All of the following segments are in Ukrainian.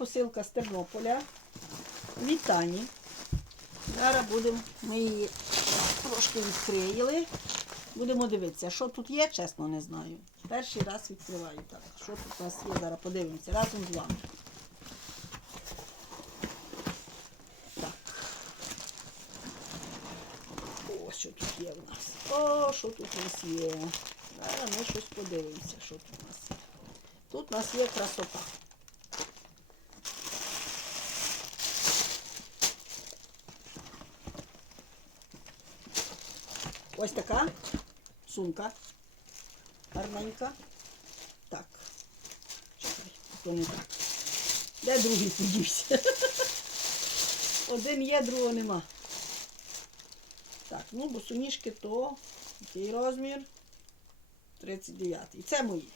посилка з Тернополя від Тані. Зараз будемо, ми її трошки відкрили. Будемо дивитися, що тут є, чесно не знаю. Перший раз відкриваю так. Що тут у нас є, зараз подивимося разом з вами. Так. О, що тут є в нас? О, що тут у нас є? Зараз ми щось подивимося, що тут у нас є. Тут у нас є красота. Ось така сумка. Гарненька. Так. Чекай, то не так. Де другий подівся? Один є, другого нема. Так, ну босоніжки то який розмір? 39. І це мої.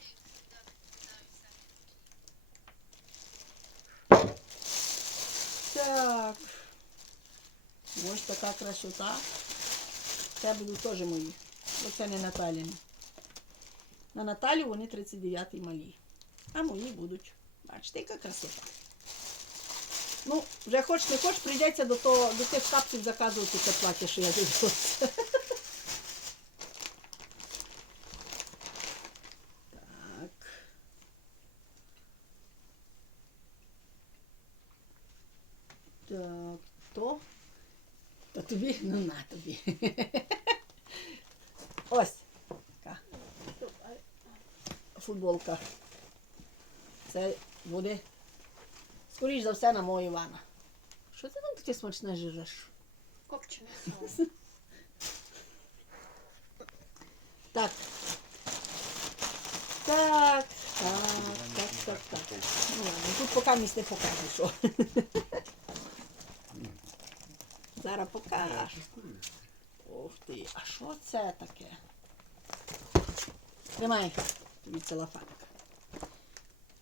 Так. Ось така красота. Це будуть теж мої. Бо це не Наталіни. На Наталю вони 39-й малі. А мої будуть. Бачите, яка красота. Ну, вже хоч не хоч, прийдеться до, того, до тих капців заказувати це плаття, що я дивилася. Так. Так, то. То тобі, ну на тобі. Ось. Така. Футболка. Це буде, скоріш за все, на мою Івана. Що ти там таке смачне жиреш? Копчене сало. Так. Так, так, так, так, так. Ну, ладно, тут поки місць не покажу, що. Зараз покажу. Ух ти, а що це таке? Тримай тобі целофанка.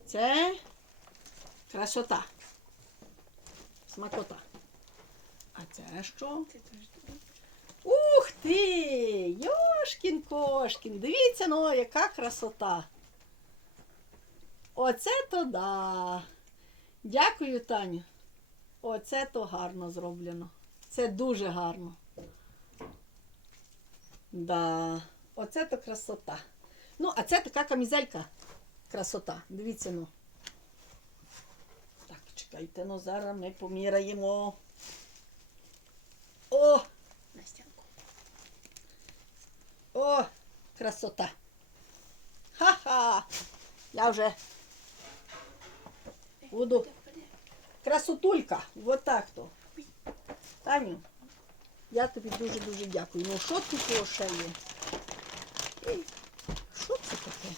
Це красота. Смакота. А це що? Ух ти! Йошкін кошкін! Дивіться, ну, яка красота. Оце то да. Дякую, Таню. Оце то гарно зроблено. Це дуже гарно. Да. Оце то красота. Ну, а це така камізелька. Красота. Дивіться, ну. Так, чекайте, ну зараз ми поміряємо. О! На стінку. О, красота. Ха-ха. Я вже буду красотулька. Вот так то. Таню, я тобі дуже-дуже дякую. Ну що тут ще є? Ей, Що це таке?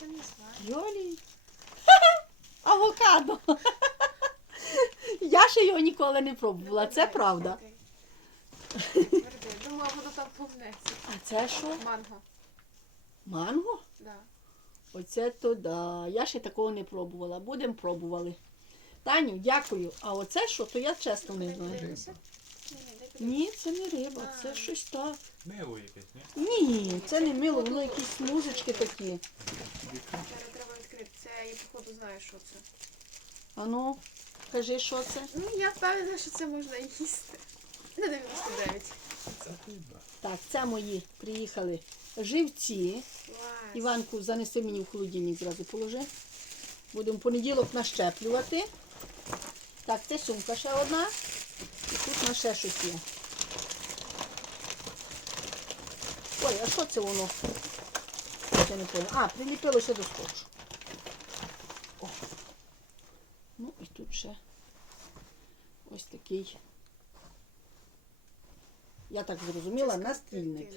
Я не знаю. Йолі. Авокадо. Я ще його ніколи не пробувала, це правда. Думала, воно там повнеться. А це що? Манго. Манго? Да. Оце то да. Я ще такого не пробувала. Будемо пробували. Таню, дякую. А оце що, то я чесно не знаю. Ні, це не риба, це щось так. Мило якесь, ні? Ні, це не мило, воно якісь смужечки такі. Зараз треба відкрити. Це я походу знаю, що це. Ану, кажи, що це? Ну, я впевнена, що це можна їсти. На 99. Це риба. Так, це мої приїхали живці. Клас. Іванку, занеси мені в холодильник зразу положи. Будемо в понеділок нащеплювати. Так, це сумка ще одна. І тут у нас ще щось є. Ой, а що це воно? Я не пам'ятаю. А, приліпилося до скотчу. О. Ну і тут ще ось такий. Я так зрозуміла, настільник.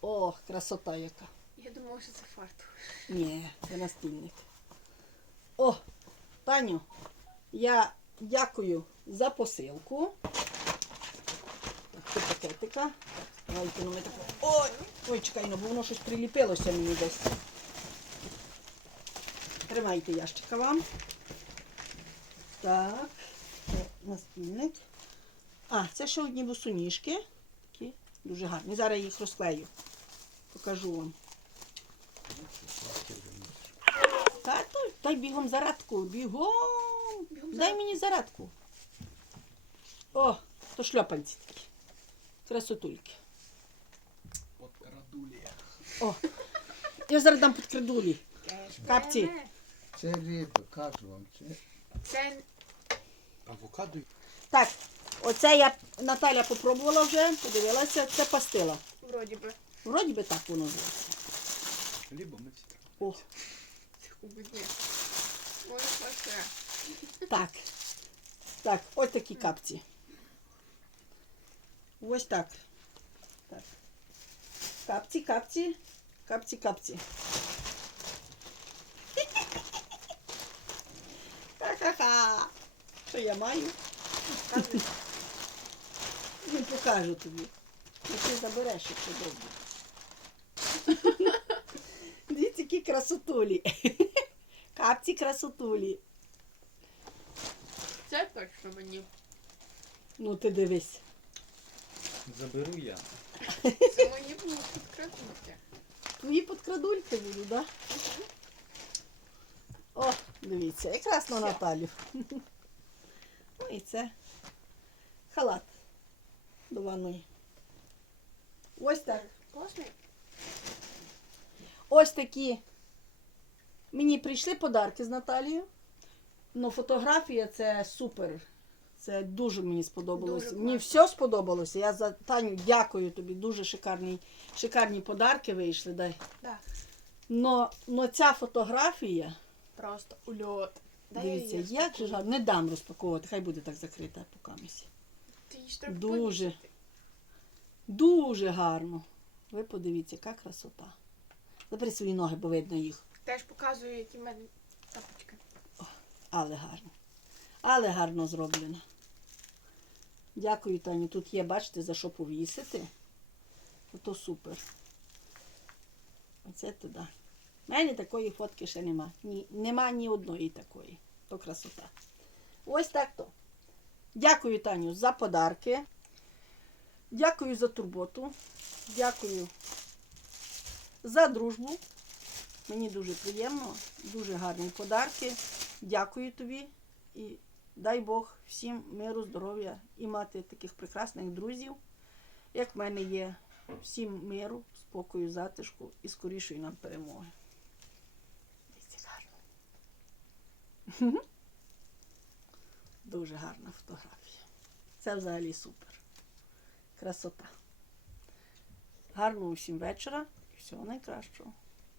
Ох, красота яка. Я думала, що це фартух. Ні, це настільник. О, Таню, я дякую за посилку. Так, це пакетика. Давайте ну ми тако. Ой, ой, чекай, ну бо воно щось приліпилося мені десь. Тримайте ящика вам. Так, це настільник. А, це ще одні босоніжки. Такі дуже гарні. Зараз їх розклею. Покажу вам. Та то дай бігом зарядку. Бігом. Дай мені зарядку. О, то шльопанці такі. Красотульки. От радулія. О, я зараз дам під кредулі. Капці. Це риба, кажу вам, це Це Авокадо Так, оце я Наталя попробувала вже, подивилася, це пастила. вроді би. Вроді би так воно либо ми всі. О, Ой, класе. так. Так, ось такі капці. Ось так. так. Капці, капці, капці, капці. Ха-ха-ха. Що я маю? Показуй. Не покажу тобі. Ну, ти забереш, якщо добре. Дивіться, які красотулі. Капці красотулі. Це точно мені. Ну ти дивись. Заберу я. Це було підкрадути. Твої подкрадульки будуть, так? Да? О, дивіться, якраз на Наталю. Ну і це халат до ванної. Ось так. Класний. Ось такі. Мені прийшли подарки з Наталією. Ну, фотографія це супер. Це дуже мені сподобалося. Дуже мені все сподобалося. Я за Таню дякую тобі. Дуже шикарні, шикарні подарки вийшли. Дай. Так. Но, но ця фотографія, Просто ульот. Дивіться, я як же гарно. Не дам розпаковувати, хай буде так закрита по камісі. Дуже. повісити. Дуже гарно. Ви подивіться, яка красота. Забери свої ноги, бо видно їх. Теж показую, які в мене тапочки. Але гарно. Але гарно зроблено. Дякую, Таню. Тут є, бачите, за що повісити. Ото супер. Оце туди. У мене такої фотки ще нема. Ні, нема ні одної такої. То красота. Ось так то. Дякую, Таню, за подарки. Дякую за турботу. Дякую за дружбу. Мені дуже приємно, дуже гарні подарки. Дякую тобі і дай Бог всім миру, здоров'я і мати таких прекрасних друзів, як в мене є. Всім миру, спокою, затишку і скорішої нам перемоги. Дивіться, гарно. Дуже гарна фотографія. Це взагалі супер. Красота. Гарного усім вечора і всього найкращого.